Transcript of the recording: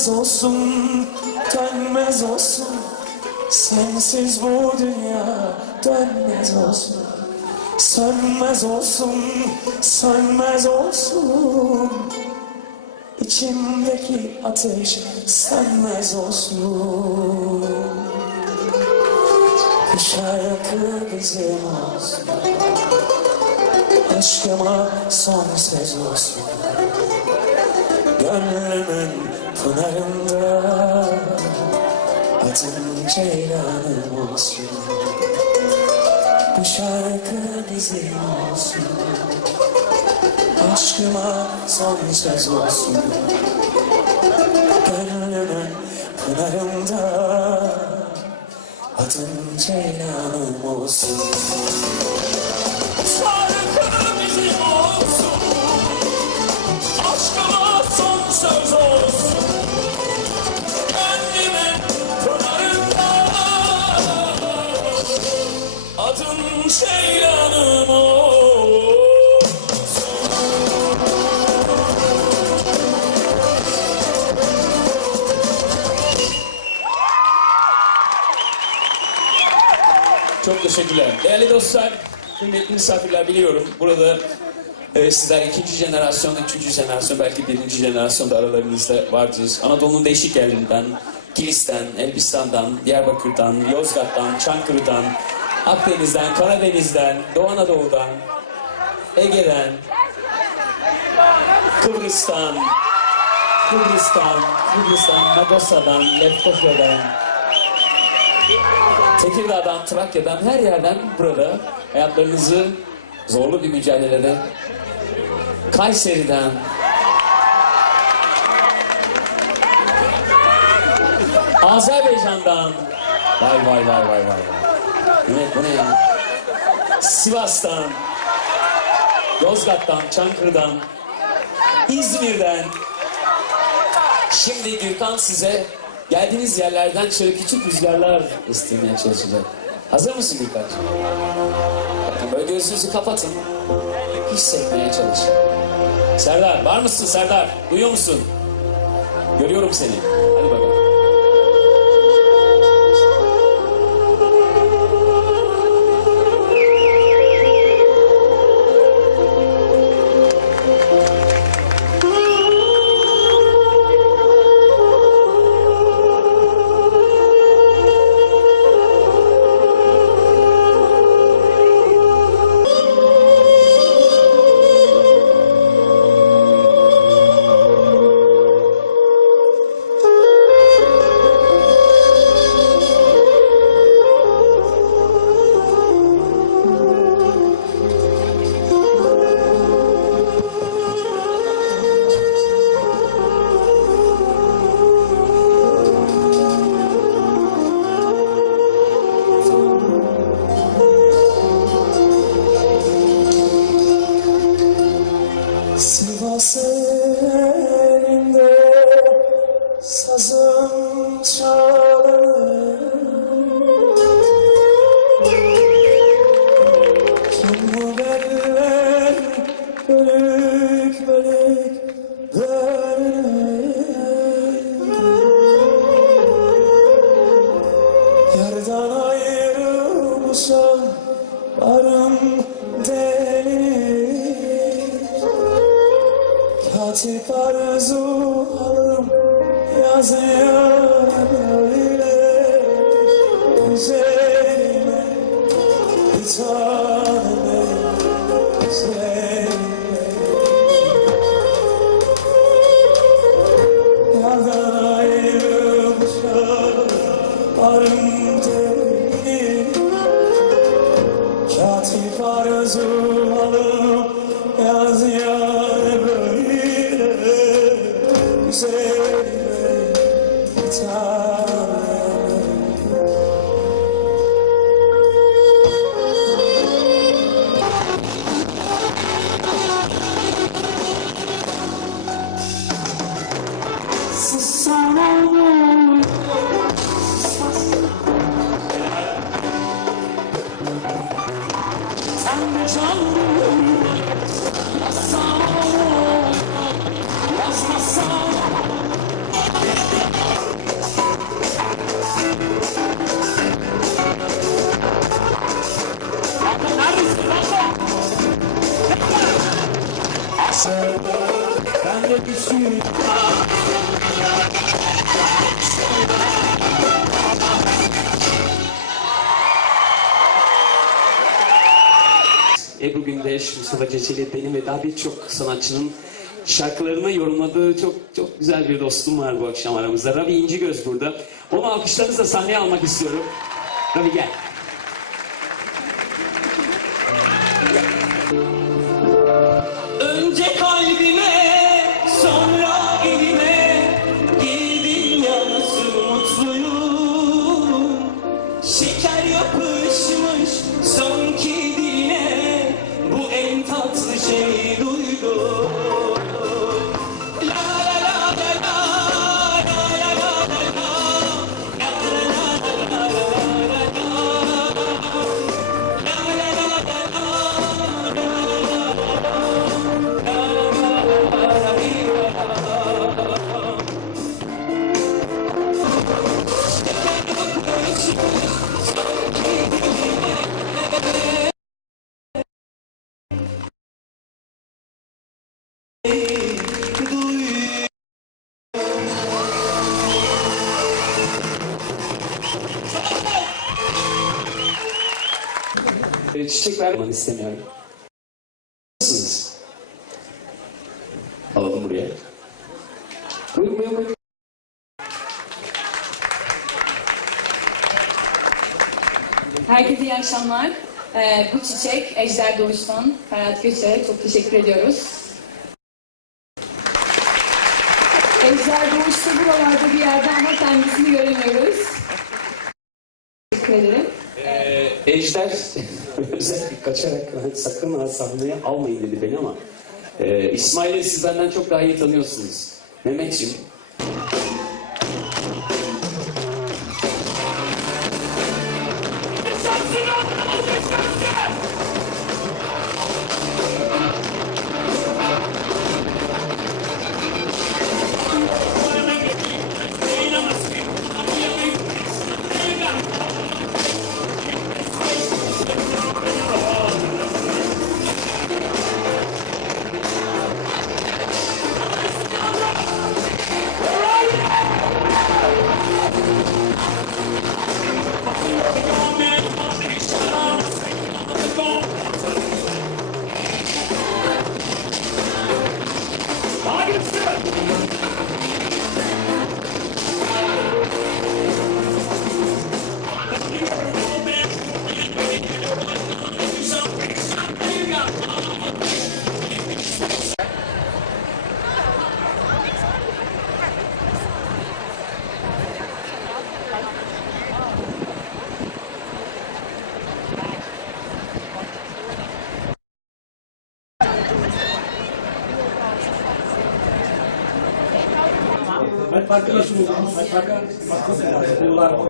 Dönmez olsun, dönmez olsun. Sensiz bu dünya dönmez olsun. Sönmez olsun, sönmez olsun. İçimdeki ateş sönmez olsun. Şarkı bizim olsun. Aşkıma son söz olsun. Gönlümün pınarında Adın ceylanım olsun. Bu şarkı bizim olsun. Aşkıma son söz olsun. Gönlümün pınarında Adın ceylanım olsun. Şarkı bizim olsun. Aşkıma Çok teşekkürler. Değerli dostlar, kıymetli misafirler biliyorum. Burada e, sizler ikinci jenerasyon, üçüncü jenerasyon, belki birinci jenerasyon da aralarınızda vardınız. Anadolu'nun değişik yerlerinden, Kilis'ten, Elbistan'dan, Diyarbakır'dan, Yozgat'tan, Çankırı'dan, Akdeniz'den, Karadeniz'den, Doğu Anadolu'dan, Ege'den, Kıbrıs'tan, Kıbrıs'tan, Kıbrıs'tan, Magosa'dan, Lefkoşa'dan, Tekirdağ'dan, Trakya'dan, her yerden burada hayatlarınızı zorlu bir mücadelede Kayseri'den, Azerbaycan'dan, vay vay vay vay vay. Bu ne, bu ne ya? Sivas'tan, Yozgat'tan, Çankırı'dan, İzmir'den, Şimdi Gürkan size geldiğiniz yerlerden şöyle küçük rüzgarlar istemeye çalışacak. Hazır mısın Gürkan'cığım? Bakın böyle gözünüzü kapatın. Hissetmeye çalışın. Serdar var mısın Serdar? Duyuyor musun? Görüyorum seni. coração. Katip arzu alım yazıyor öyle Güzelime bir güzel bir Ebru Gündeş, Mustafa Ceceli, benim ve daha birçok sanatçının şarkılarını yorumladığı çok çok güzel bir dostum var bu akşam aramızda. Ravi İncigöz burada. Onu alkışlarınızla sahneye almak istiyorum. Ravi gel. Çiçek vermem istemiyorum. Nasılsınız? Alalım buraya. Buyurun buyurun buyurun. Herkese iyi akşamlar. Ee, bu çiçek Ejder Doğuş'tan Ferhat Göçer'e çok teşekkür ediyoruz. Ejder Doğuş da buralarda bir yerde ama kendisini göremiyoruz. Teşekkür ederim. Ee, Ejder kaçarak "Ben sakın ha sahneye almayın dedi beni ama e, İsmail'i siz benden çok daha iyi tanıyorsunuz. Mehmetciğim farkı nasıl olur? Farkı nasıl olur?